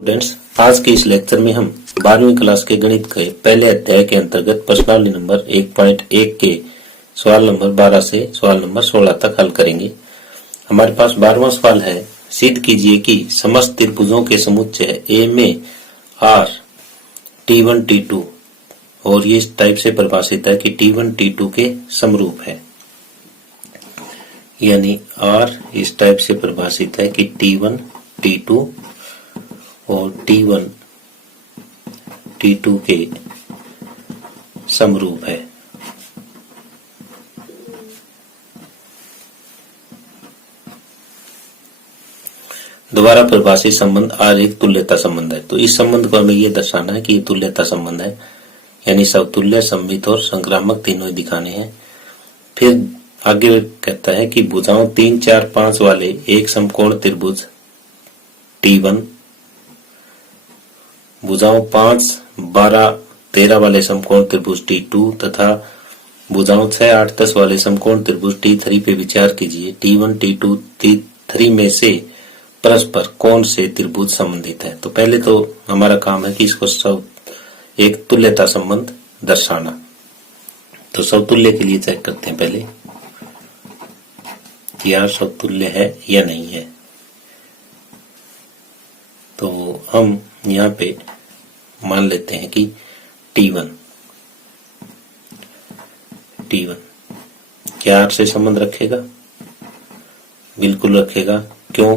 Students, आज के इस लेक्चर में हम 12वीं क्लास के गणित के पहले अध्याय के अंतर्गत प्रश्नावली नंबर 1.1 के सवाल नंबर 12 से सवाल नंबर 16 तक हल करेंगे। हमारे पास 12वां सवाल है, सिद्ध कीजिए कि समस्त त्रिभुजों के समुच्चय ए में आर T1 T2 और ये इस टाइप से परिभाषित है कि T1 T2 के समरूप है। यानी R इस टाइप से परिभाषित है कि T1 T2 और T1 T2 के समरूप है। दोबारा परिभाषित संबंध R एक तुल्यता संबंध है। तो इस संबंध को हमें यह दर्शाना है कि ये तुल्यता संबंध है, यानी समतुल्य, सममित और संक्रामक तीनों ही दिखाने हैं। फिर आगे कहता है कि भुजाओं 3, 4, 5 वाले एक समकोण त्रिभुज T1, भुजाओं 5, 12, 13 वाले समकोण त्रिभुज T2 तथा भुजाओं 6, 8, 10 वाले समकोण त्रिभुज T3 पे विचार कीजिए। T1 T2 T3 में से परस्पर कौन से त्रिभुज संबंधित है। तो पहले तो हमारा काम है कि इसको सब एक तुल्यता संबंध दर्शाना। तो समतुल्य के लिए चेक करते हैं पहले कि यार समतुल्य है या नहीं है। तो हम यहाँ पे मान लेते हैं कि T1 क्या R से संबंध रखेगा? बिल्कुल रखेगा। क्यों?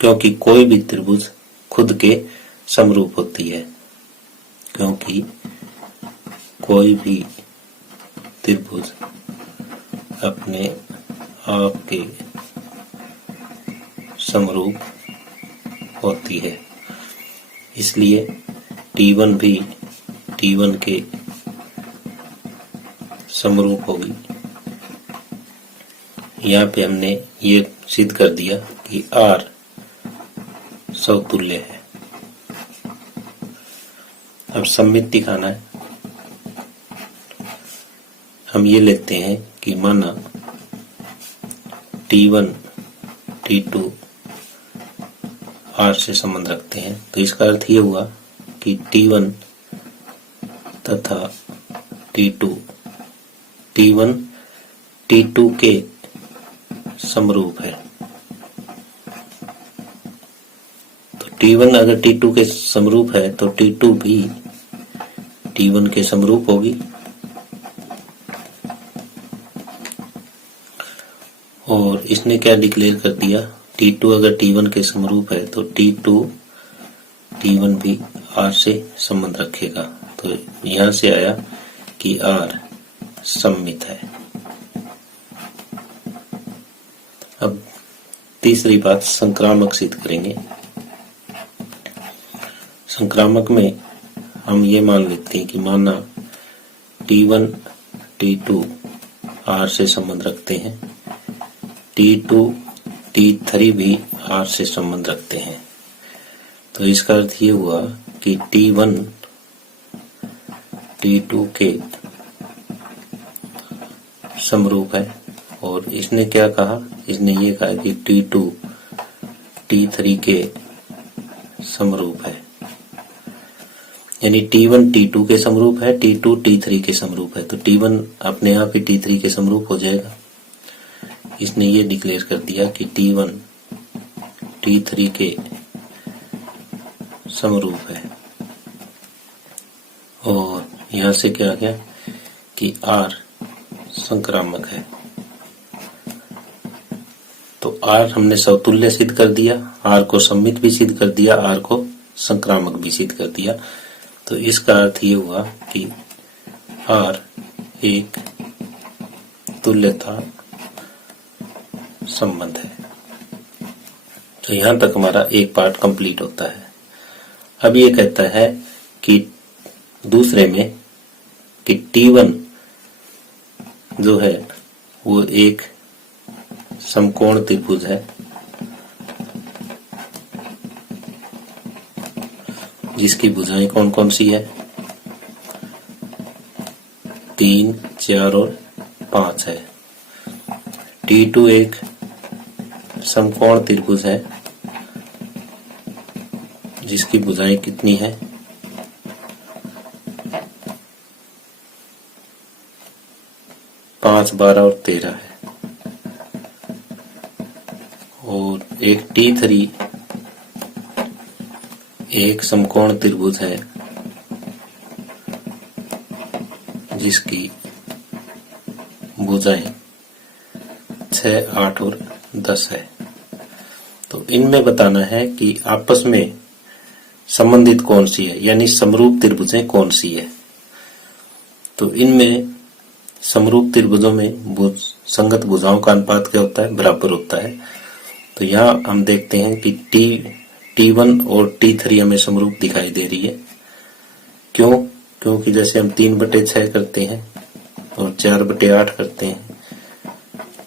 क्योंकि कोई भी त्रिभुज खुद के समरूप होती है। क्योंकि कोई भी त्रिभुज अपने आप के समरूप होती है, इसलिए T1 भी T1 के समरूप होगी। यहाँ पे हमने ये सिद्ध कर दिया कि R समतुल्य है। अब सममित दिखाना है। हम ये लेते हैं कि माना T1 T2 R से संबंध रखते हैं, तो इसका अर्थ ये हुआ कि T1 तथा T1 T2 के समरूप है। तो T1 अगर T2 के समरूप है तो T2 भी T1 के समरूप होगी। और इसने क्या डिक्लेयर कर दिया, T2 अगर T1 के समरूप है तो T1 भी R से संबंध रखेगा। तो यहां से आया कि R सममित है। अब तीसरी बात संक्रामक सिद्ध करेंगे। संक्रामक में हम ये मान लेते हैं कि माना T1 T2 R से संबंध रखते हैं, T2 T3 भी R से संबंध रखते हैं। तो इसका अर्थ ये हुआ कि T1 T2 के समरूप है। और इसने क्या कहा, इसने ये कहा कि T2 T3 के समरूप है। यानी T1 T2 के समरूप है, T2 T3 के समरूप है। तो T1 अपने आप ही T3 के समरूप हो जाएगा। इसने ये डिक्लेयर कर दिया कि T1 T3 के समरूप है। और यहां से क्या आ गया कि R संक्रामक है। तो R हमने समतुल्य सिद्ध कर दिया, R को सममित भी सिद्ध कर दिया, R को संक्रामक भी सिद्ध कर दिया। तो इसका अर्थ ये हुआ कि R एक तुल्यता संबंध है। तो यहां तक हमारा एक पार्ट कंप्लीट होता है। अब ये कहता है कि दूसरे में कि T1 जो है वो एक समकोण त्रिभुज है जिसकी भुजाएं कौन कौन सी है, 3, 4 और 5 है। T2 एक समकोण त्रिभुज है जिसकी भुजाएं कितनी है, 5, 12 और 13 है। और एक T3 एक समकोण त्रिभुज है जिसकी भुजाएं 6, 8 और 10 है। तो इनमें बताना है कि आपस में संबंधित कौन सी है, यानी समरूप त्रिभुजें कौन सी है। तो इनमें समरूप त्रिभुजों में संगत भुजाओं का अनुपात क्या होता है, बराबर होता है। तो यहाँ हम देखते हैं कि T1 और T3 हमें समरूप दिखाई दे रही है। क्यों? क्योंकि जैसे हम 3/6 करते हैं और 4/8 करते हैं,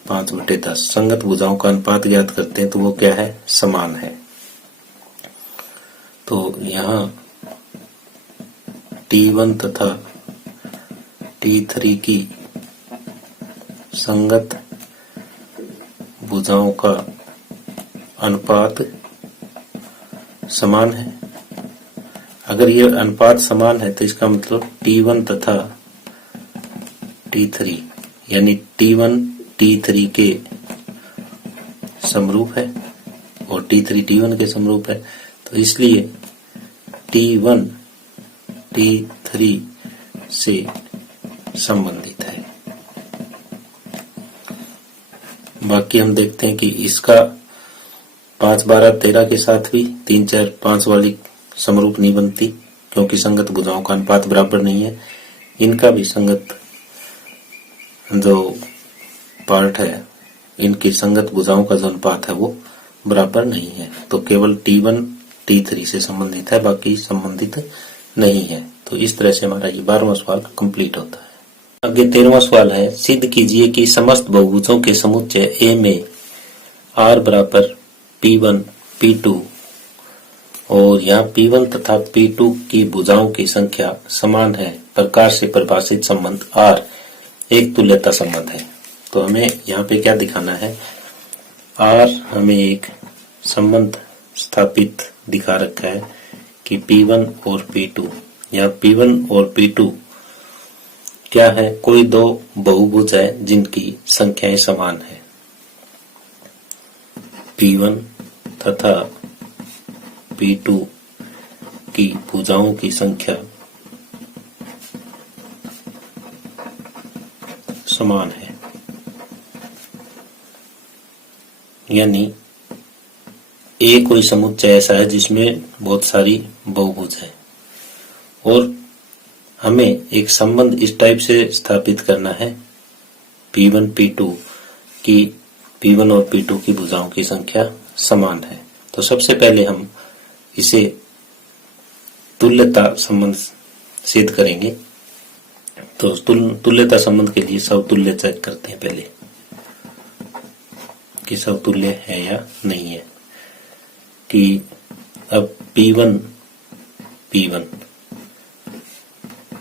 5/10 संगत भुजाओं का अनुपात ज्ञात करते हैं तो वो क्या है, समान है। तो यहाँ T1 तथा T3 की संगत भुजाओं का अनुपात समान है। अगर ये अनुपात समान है तो इसका मतलब T1 तथा T3 यानी T1 T3 के समरूप है और T3 T1 के समरूप है। तो इसलिए T1 T3 से संबंधित है। बाकी हम देखते हैं कि इसका 5, 12, 13 के साथ भी 3, 4, 5 वाली समरूप नहीं बनती, क्योंकि संगत भुजाओं का अनुपात बराबर नहीं है। इनका भी संगत जो पार्ट है, इनकी संगत भुजाओं का जो अनुपात है वो बराबर नहीं है। तो केवल T1 T3 से संबंधित है, बाकी संबंधित नहीं है। तो इस तरह से हमारा ये 12वां सवाल कंप्लीट होता है। आगे 13वां सवाल है, सिद्ध कीजिए कि समस्त बहुभुजों के समुच्चय A में R बराबर P1 P2 और यहाँ P1 तथा P2 की भुजाओं की संख्या समान है प्रकार से परिभाषित संबंध R एक तुल्यता संबंध है। तो हमें यहाँ पे क्या दिखाना है, R हमें एक संबंध स्थापित दिखा रखा है कि P1 और P2, यहाँ P1 और P2 क्या है, कोई दो बहुभुज है जिनकी संख्याएं समान है। P1 तथा P2 की भुजाओं की संख्या समान है, यानी A कोई समुच्चय ऐसा है जिसमें बहुत सारी बहुभुज है और हमें एक संबंध इस टाइप से स्थापित करना है P1 P2 की P1 और P2 की भुजाओं की संख्या समान है। तो सबसे पहले हम इसे तुल्यता संबंध सिद्ध करेंगे। तो तुल्यता संबंध के लिए समतुल्य चेक करते हैं पहले कि समतुल्य है या नहीं है। कि अब P1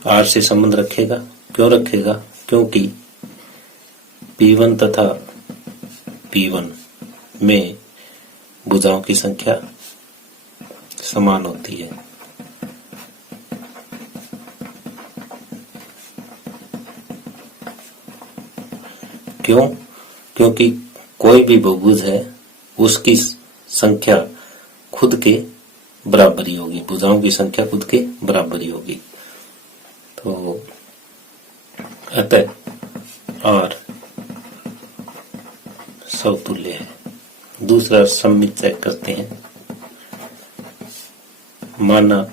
R से संबंध रखेगा। क्यों रखेगा? क्योंकि P1 तथा P1 में भुजाओं की संख्या समान होती है। क्यों? क्योंकि कोई भी बहुभुज है उसकी संख्या खुद के बराबर ही होगी, भुजाओं की संख्या खुद के बराबर ही होगी। तो अतः R समतुल्य है। दूसरा सम्मित चेक करते हैं। माना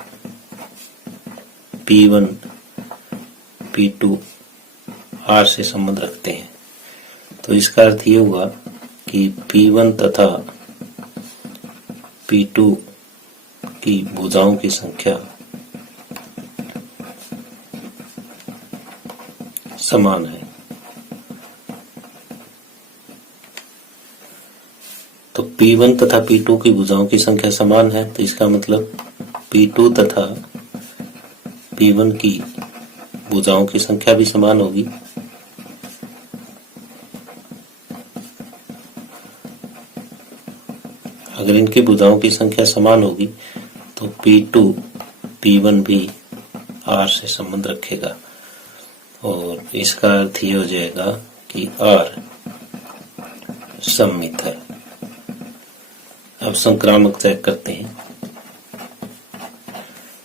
P1 P2 R से संबंध रखते हैं तो इसका अर्थ ये हुआ कि P1 तथा P2 की भुजाओं की संख्या समान है। तो P1 तथा P2 की भुजाओं की संख्या समान है तो इसका मतलब P2 तथा P1 की भुजाओं की संख्या भी समान होगी। अगर इनकी भुजाओं की संख्या समान होगी तो P2 P1 भी R से संबंध रखेगा और इसका अर्थ ये हो जाएगा कि R सममित है। अब संक्रामक चेक करते हैं।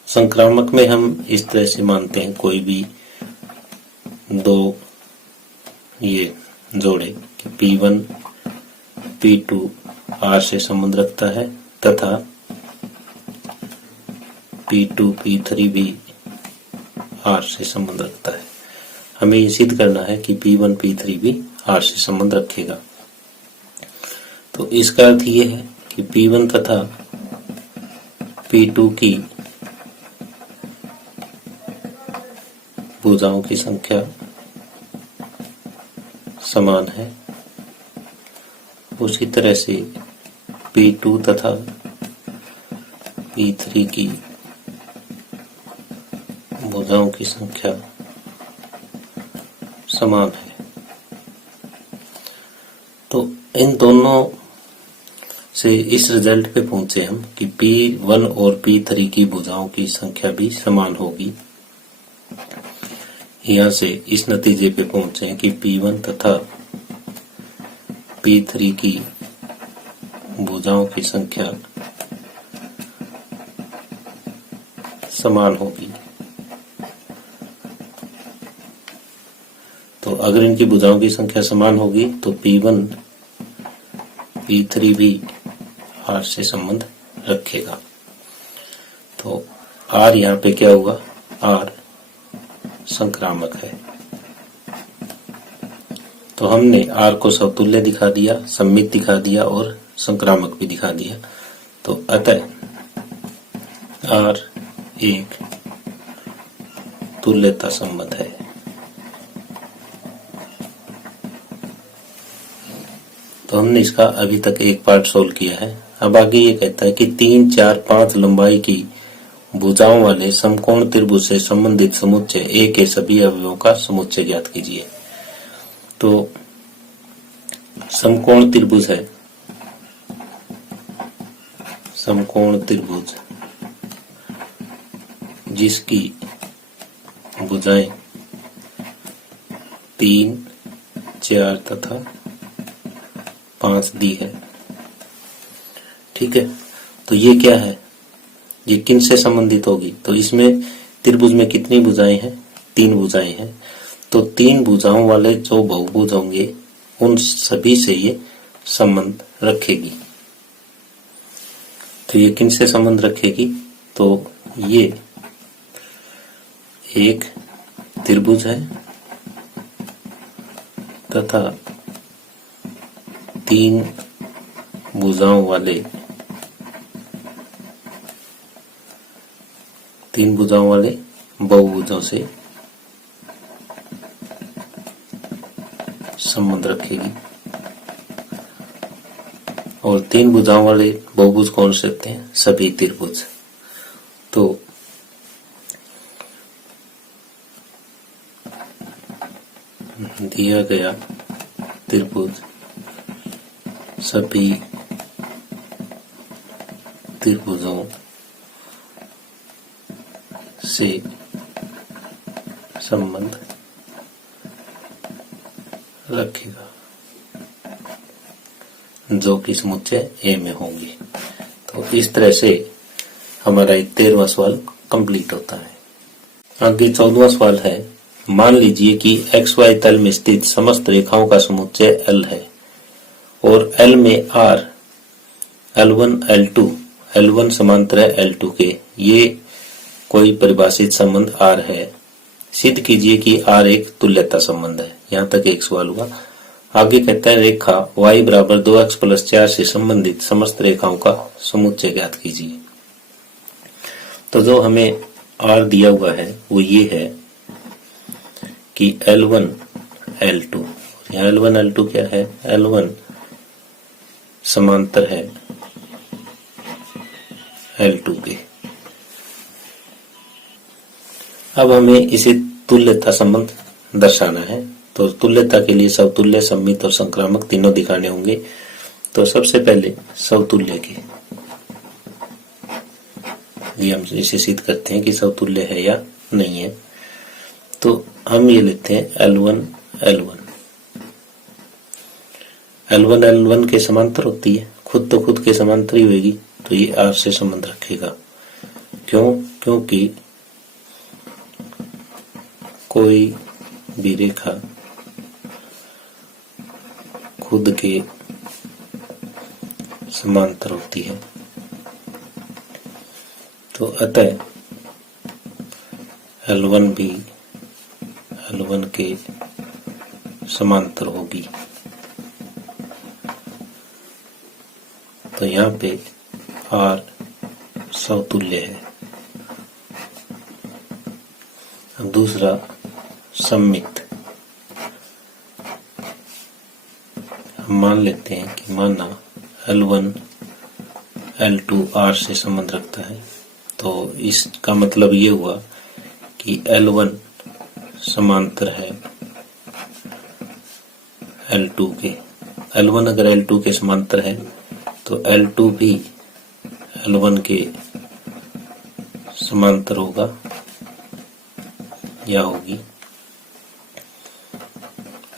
संक्रामक में हम इस तरह से मानते हैं कोई भी दो ये जोड़े कि P1 P2 R से संबंध रखता है तथा P2 P3 भी R से संबंध रखता है। हमें ये सिद्ध करना है कि P1 P3 भी R से संबंध रखेगा। तो इसका अर्थ ये है कि P1 तथा P2 की भुजाओं की संख्या समान है। उसी तरह से P2 तथा P3 की भुजाओं की संख्या समान है। तो इन दोनों से इस रिजल्ट पे पहुंचे हम कि P1 और P3 की भुजाओं की संख्या भी समान होगी। यहाँ से इस नतीजे पे पहुंचे कि P1 तथा P3 की भुजाओं की संख्या समान होगी। तो अगर इनकी भुजाओं की संख्या समान होगी तो P1 P3 भी R से संबंध रखेगा। तो R यहाँ पे क्या हुआ? R संक्रामक है। तो हमने R को समतुल्य दिखा दिया, सममित दिखा दिया और संक्रामक भी दिखा दिया। तो अतः R एक तुल्यता संबंध है। तो हमने इसका अभी तक एक पार्ट सोल्व किया है। अब आगे ये कहता है कि 3, 4, 5 लंबाई की भुजाओं वाले समकोण त्रिभुज से संबंधित समुच्चय A के सभी अवयवों का समुच्चय ज्ञात कीजिए। तो समकोण त्रिभुज है, समकोण त्रिभुज जिसकी भुजाएं 3, 4 तथा 5 दी है। ठीक है, तो ये क्या है? ये किन से संबंधित होगी? तो इसमें त्रिभुज में कितनी भुजाएं हैं? 3 भुजाएं हैं। तो 3 भुजाओं वाले जो बहुभुज होंगे उन सभी से ये संबंध रखेगी। तो ये किन से संबंध रखेगी? तो ये एक त्रिभुज है तथा 3 भुजाओं वाले बहुभुजों से संबंध रखेगी। और 3 भुजाओं वाले बहुभुज कौन से होते हैं? सभी त्रिभुज। तो दिया गया त्रिभुज सभी त्रिभुजों से संबंध रखेगा जो कि समुच्चय ए में होंगी। तो इस तरह से हमारा 13वां सवाल कंप्लीट होता है। आगे 14वां सवाल है, मान लीजिए कि XY तल में स्थित समस्त रेखाओं का समुच्चय L है और L में R L1 L2 L1 समांतर है L2 के, ये कोई परिभाषित संबंध R है। सिद्ध कीजिए कि R एक तुल्यता संबंध है। यहाँ तक एक सवाल हुआ। आगे कहता है रेखा y बराबर 2x + 4 से संबंधित समस्त रेखाओं का समुच्चय ज्ञात कीजिए। तो जो हमें R दिया हुआ है वो ये है कि L1 L2, यहाँ L1 L2 क्या है? L1 समांतर है L2 के। अब हमें इसे तुल्यता संबंध दर्शाना है। तो तुल्यता के लिए समतुल्य, सममित और संक्रामक तीनों दिखाने होंगे। तो सबसे पहले समतुल्य के ये हम इसे सिद्ध करते हैं कि समतुल्य है या नहीं है। तो हम ये लेते हैं L1 L1 L1 L1 के समांतर होती है, खुद तो खुद के समांतर ही होगी, तो ये R से संबंध रखेगा। क्यों? क्योंकि कोई भी रेखा खुद के समांतर होती है, तो अतः L1 भी L1 के समांतर होगी। तो यहाँ पे R समतुल्य है। अब दूसरा सममित, हम मान लेते हैं कि माना L1 L2 R से संबंध रखता है, तो इसका मतलब ये हुआ कि L1 समांतर है L2 के। L1 अगर L2 के समांतर है तो L2 भी L1 के समांतर होगा या होगी।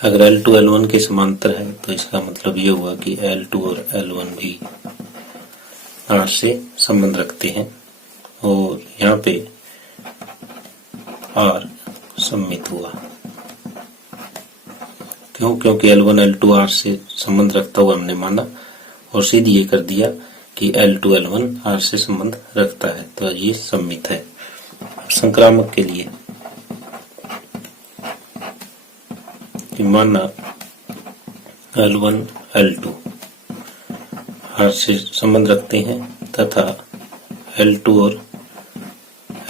अगर L2 L1 के समांतर है तो इसका मतलब ये हुआ कि L2 और L1 भी R से संबंध रखते हैं, और यहाँ पे R सममित हुआ। क्यों? क्योंकि L1 L2 R से संबंध रखता हुआ हमने माना और सिद्ध ये कर दिया कि L2 L1 R से संबंध रखता है, तो ये सममित है। संक्रामक के लिए कि माना L1 L2 R से संबंध रखते हैं तथा L2 और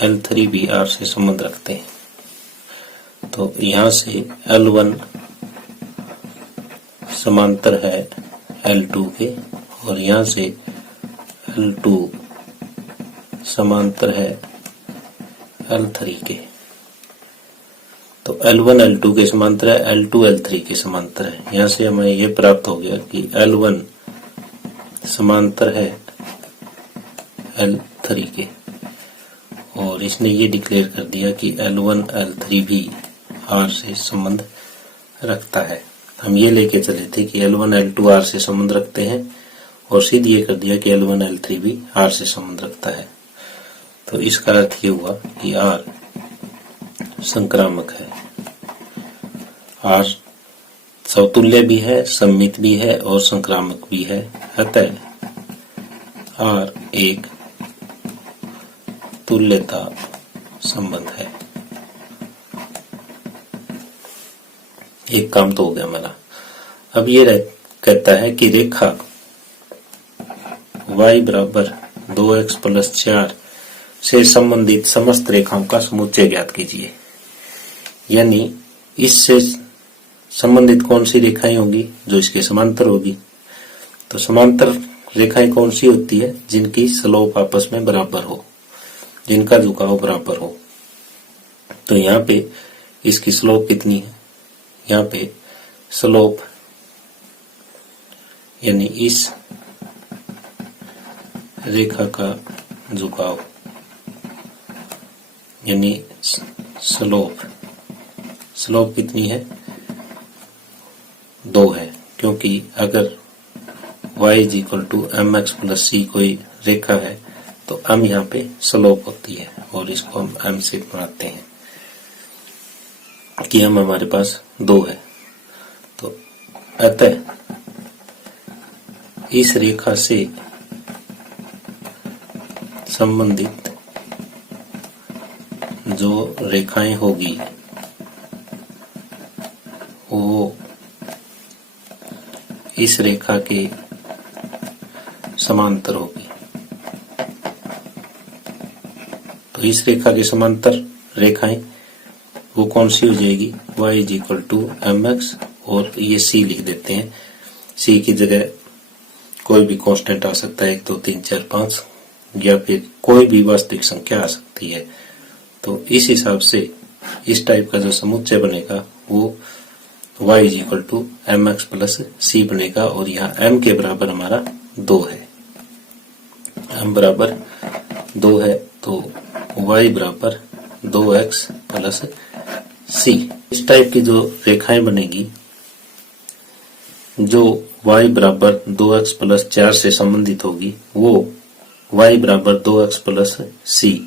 L3 भी R से संबंध रखते हैं, तो यहाँ से L1 समांतर है L2 के और यहाँ से L2 समांतर है L3 के। तो L1 L2 के समांतर है, L2 L3 के समांतर है। यहाँ से हमें ये प्राप्त हो गया कि L1 समांतर है L3 के, और इसने ये डिक्लेयर कर दिया कि L1 L3 भी R से संबंध रखता है। हम ये लेके चले थे कि L1 L2 R से संबंध रखते हैं और सिद्ध ये कर दिया कि L1 L3 भी R से संबंध रखता है। तो इसका अर्थ ये हुआ कि R संक्रामक है। R समतुल्य भी है, सममित भी है और संक्रामक भी है। अतः R एक तुल्यता संबंध है। एक काम तो हो गया हमारा। अब ये कहता है कि रेखा y बराबर 2x + 4 से संबंधित समस्त रेखाओं का समुच्चय ज्ञात कीजिए। यानी इससे संबंधित कौन सी रेखाएं होगी? जो इसके समांतर होगी। तो समांतर रेखाएं कौन सी होती है? जिनकी स्लोप आपस में बराबर हो, जिनका झुकाव बराबर हो। तो यहाँ पे इसकी स्लोप कितनी है? यहाँ पे स्लोप यानी इस रेखा का झुकाव यानी स्लोप कितनी है? 2 है, क्योंकि अगर y = mx + c कोई रेखा है तो m यहाँ पे स्लोप होती है और इसको हम m से बनाते हैं कि m हमारे पास 2 है। तो अतः इस रेखा से संबंधित जो रेखाएं होगी वो इस रेखा के समांतर होगी। तो इस रेखा के समांतर रेखाएं वो कौन सी हो जाएगी? y = mx और ये c लिख देते हैं। c की जगह कोई भी कांस्टेंट आ सकता है, 1 2 3 4 5, या फिर कोई भी वास्तविक संख्या आ सकती है। तो इस हिसाब से इस टाइप का जो समुच्चय बनेगा वो y = mx + c बनेगा और यहाँ m के बराबर हमारा 2 है। m बराबर 2 है तो y बराबर 2x प्लस c। इस टाइप की जो रेखाएं बनेगी, जो y बराबर 2x प्लस 4 से संबंधित होगी, वो y बराबर 2x प्लस c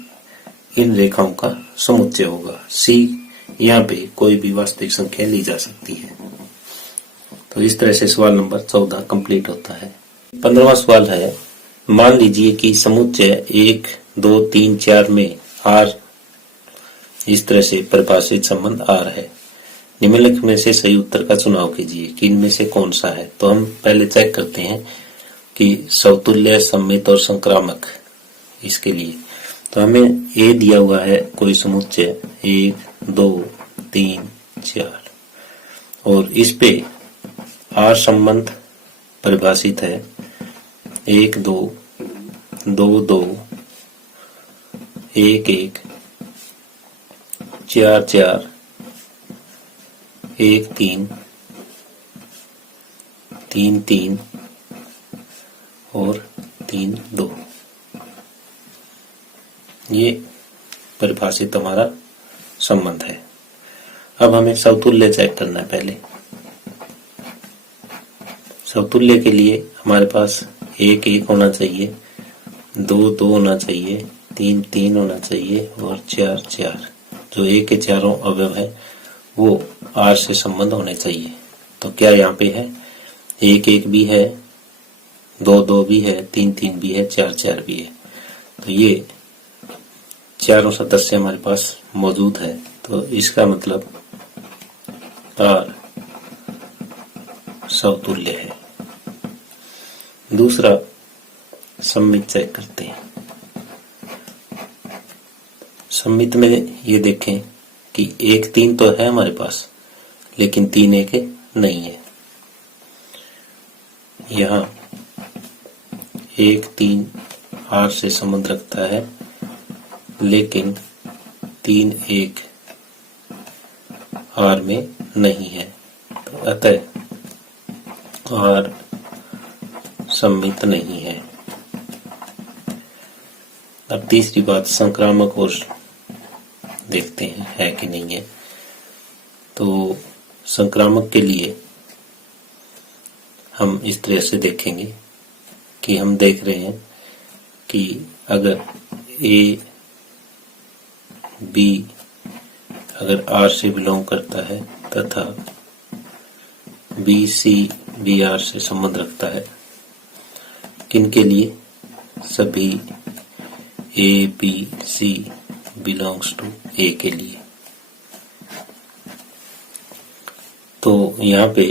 इन रेखाओं का समुच्चय होगा। c यहाँ पे कोई भी वास्तविक संख्या ली जा सकती है। तो इस तरह से सवाल नंबर 14 कंप्लीट होता है। 15वां सवाल है, मान लीजिए कि समुच्चय 1, 2, 3, 4 में r इस तरह से परिभाषित संबंध r है। निम्नलिखित में से सही उत्तर का चुनाव कीजिए कि इनमें से कौन सा है। तो हम पहले चेक करते हैं कि समतुल्य, सममित और संक्रामक इसके लिए। तो हमें ए दिया हुआ है कोई समुच्चय 1, 2, 3, 4 और इस पे आर संबंध परिभाषित है 1, 2, 2, 2, 1, 1, 4, 4, 1, 3, 3, 3 और 3, 2। ये परिभाषित हमारा संबंध है। अब हमें समतुल्य चेक करना है। पहले समतुल्य के लिए हमारे पास 1, 1 होना चाहिए, 2, 2 होना चाहिए, 3, 3 होना चाहिए और 4, 4। जो ए के चारों अवयव है वो आर से संबंध होने चाहिए। तो क्या यहाँ पे है? 1, 1 भी है, 2, 2 भी है, 3, 3 भी है, 4, 4 भी है। तो ये चारों सदस्य हमारे पास मौजूद है। तो इसका मतलब आर समतुल्य है। दूसरा सममित चेक करते हैं। सममित में ये देखें कि 1, 3 तो है हमारे पास, लेकिन 3, 1 नहीं है। यहाँ 1, 3 आर से संबंध रखता है, लेकिन 3, 1 आर में नहीं है। तो अतः आर सममित नहीं है। अब तीसरी बात, संक्रामक और देखते हैं है कि नहीं है। तो संक्रामक के लिए हम इस तरह से देखेंगे कि हम देख रहे हैं कि अगर ए बी अगर आर से बिलोंग करता है तथा बी सी बी आर से संबंध रखता है, किनके लिए? सभी A B C belongs to A के लिए। तो यहाँ पे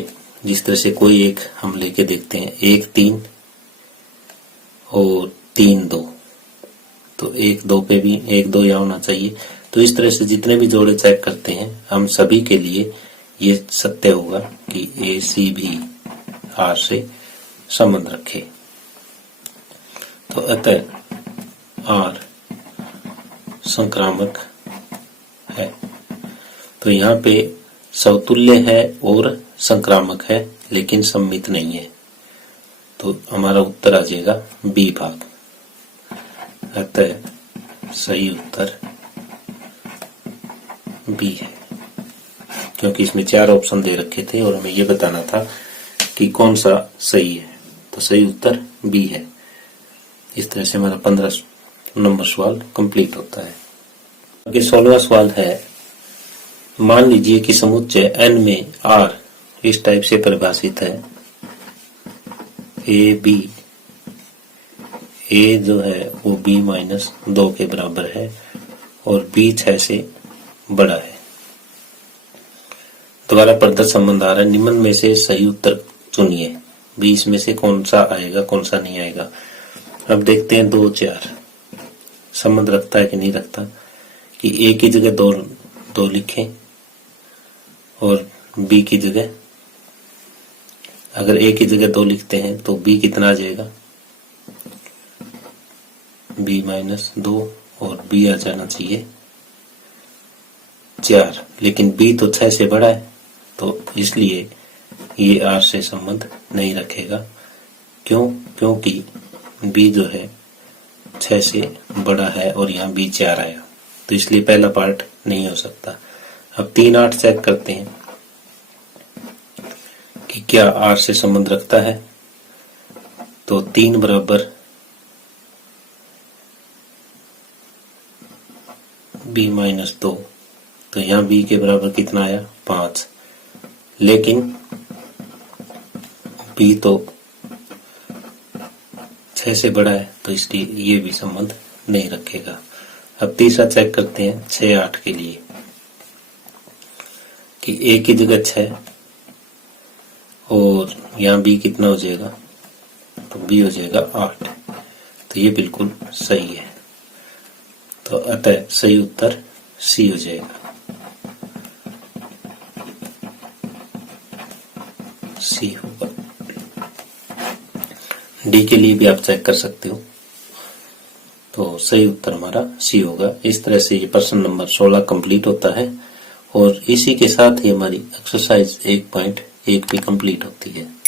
जिस तरह से कोई एक हम लेके देखते हैं, 1, 3 और 3, 2। तो 1, 2 पे भी 1, 2 यहाँ होना चाहिए। तो इस तरह से जितने भी जोड़े चेक करते हैं, हम सभी के लिए ये सत्य होगा कि ए सी भी आर से संबंध रखे। तो अतः आर संक्रामक है। तो यहाँ पे समतुल्य है और संक्रामक है, लेकिन सममित नहीं है। तो हमारा उत्तर आ जाएगा बी भाग। अतः सही उत्तर बी है, क्योंकि इसमें 4 ऑप्शन दे रखे थे और हमें ये बताना था कि कौन सा सही है। तो सही उत्तर बी है। इस तरह से हमारा 15 नंबर सवाल कंप्लीट होता है। आगे 16वां सवाल है, मान लीजिए कि समुच्चय n में r इस टाइप से परिभाषित है। ए बी, ए जो है वो b-2 के बराबर है और b 6 से बड़ा है। द्वारा प्रदत्त संबंध आ रहा है। निम्न में से सही उत्तर चुनिए। 20 में से कौन सा आएगा, कौन सा नहीं आएगा। अब देखते हैं 2, 4 संबंध रखता है कि नहीं रखता। कि ए की जगह 2 लिखें और बी की जगह, अगर ए की जगह 2 लिखते हैं तो बी कितना आ जाएगा? b-2 और बी आ जाना चाहिए 4। लेकिन बी तो 6 से बड़ा है, तो इसलिए ये आर से संबंध नहीं रखेगा। क्यों? क्योंकि बी जो है 6 से बड़ा है और यहाँ बी 4 आया, तो इसलिए पहला पार्ट नहीं हो सकता। अब 3 8 चेक करते हैं कि क्या 8 से संबंध रखता है। तो 3 बराबर b माइनस 2, तो यहाँ b के बराबर कितना आया 5, लेकिन b तो 6 से बड़ा है, तो इसलिए ये भी संबंध नहीं रखेगा। अब तीसरा चेक करते हैं 6 8 के लिए कि a की जगह 6 और यहाँ b कितना हो जाएगा, तो b हो जाएगा 8, तो ये बिल्कुल सही है। तो अतः सही उत्तर सी हो जाएगा। सी होगा। डी के लिए भी आप चेक कर सकते हो, तो सही उत्तर हमारा सी होगा। इस तरह से ये प्रश्न नंबर 16 कंप्लीट होता है और इसी के साथ ही हमारी एक्सरसाइज 1.1 भी कंप्लीट होती है।